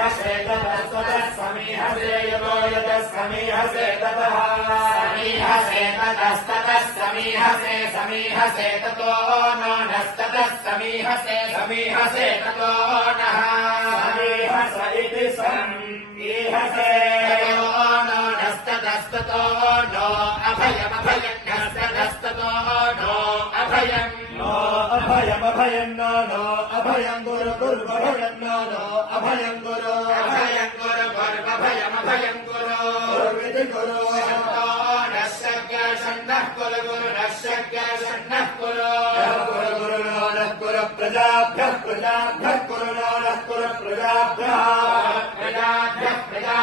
समीहसे ततस्ततः समीहसे यतो यतः समीहसे ततः समीहसे ततस्ततः समीहसे समीहसे ततो नो नस्ततः समीहसे समीहसे ततो नः समीहस इति समीहसे ततो नो नस्ततस्ततो नो अभयमभयं नस्ततस्ततो नो अभयम् नो अभयमभयं नो अभयं गुरु गुर्वभयं नो अभयं गुरु गुर्वभयमभयं गुरु गुरुविधि गुरु नश्यज्ञ षण्णः कुरु गुरु नश्यज्ञ षण्णः कुरु गुरु गुरु नो नः कुरु प्रजाभ्यः प्रजाभ्यः कुरु नो नः कुरु प्रजाभ्यः प्रजाभ्यः प्रजा